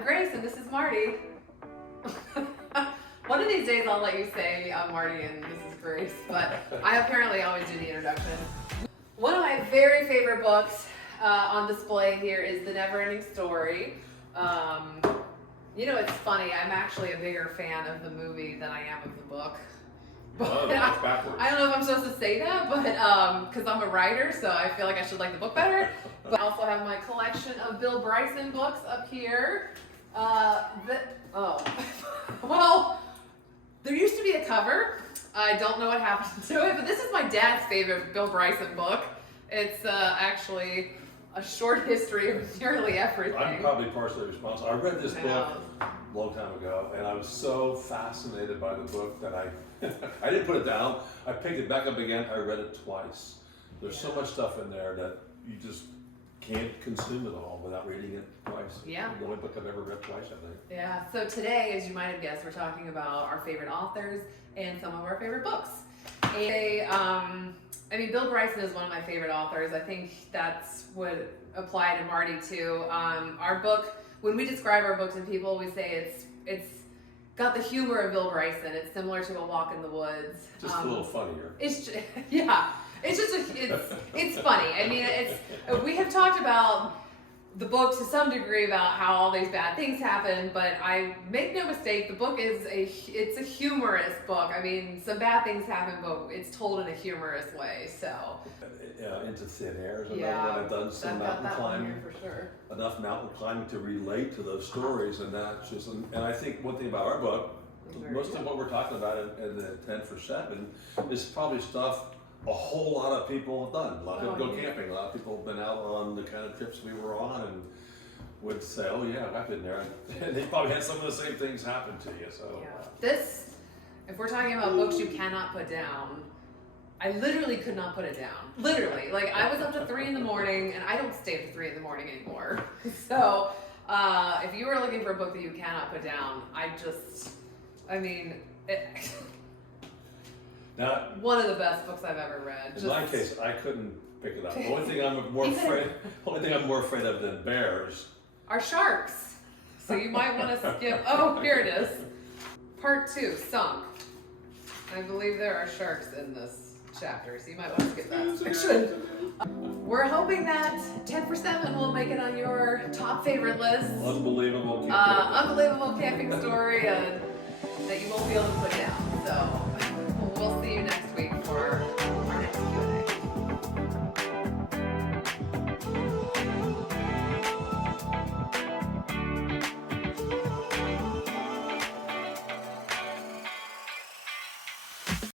I'm Grace and this is Marty. One of these days I'll let you say I'm Marty and this is Grace, but I apparently always do the introduction. One of my very favorite books on display here is The Never-Ending Story. You know, it's funny, I'm actually a bigger fan of the movie than I am of the book. Oh, that's backwards. I don't know if I'm supposed to say that, but because I'm a writer, so I feel like I should like the book better. But I also have my collection of Bill Bryson books up here. Well, there used to be a cover. I don't know what happened to it, but this is my dad's favorite Bill Bryson book. It's actually a short history of nearly everything. I'm probably partially responsible. I read this book a long time ago, and I was so fascinated by the book that I didn't put it down. I picked it back up again. I read it twice. There's so much stuff in there that you just can't consume it all without reading it twice. Yeah. The only book I've ever read twice, I think. Yeah. So today, as you might have guessed, we're talking about our favorite authors and some of our favorite books. And I mean, Bill Bryson is one of my favorite authors. I think that's would apply to Marty too. Our book, when we describe our books to people, we say it's got the humor of Bill Bryson. It's similar to A Walk in the Woods. Just a little funnier. It's yeah. It's just it's funny. I mean, we have talked about the book to some degree about how all these bad things happen, but I make no mistake, the book is it's a humorous book. I mean, some bad things happen, but it's told in a humorous way. So Into Thin Air is another one. I've done some mountain climbing, for sure. Enough mountain climbing to relate to those stories, and that's just. And I think one thing about our book, most of what we're talking about in the 10 for 7 is probably stuff a whole lot of people have done. A lot of people go camping. A lot of people have been out on the kind of trips we were on and would say, oh yeah, I've been there. And they probably had some of the same things happen to you. So This, if we're talking about books you cannot put down, I literally could not put it down. Literally. Like, I was up to 3 in the morning, and I don't stay up to 3 in the morning anymore. So if you were looking for a book that you cannot put down, one of the best books I've ever read. In my case, I couldn't pick it up. The only thing I'm more afraid of than bears are sharks. So you might want to skip. Oh, here it is. Part 2, Sunk. I believe there are sharks in this chapter, so you might want to skip that section. We're hoping that 10 for 7 will make it on your top favorite list. Unbelievable camping story that you won't be able to put down. So we'll see you next week for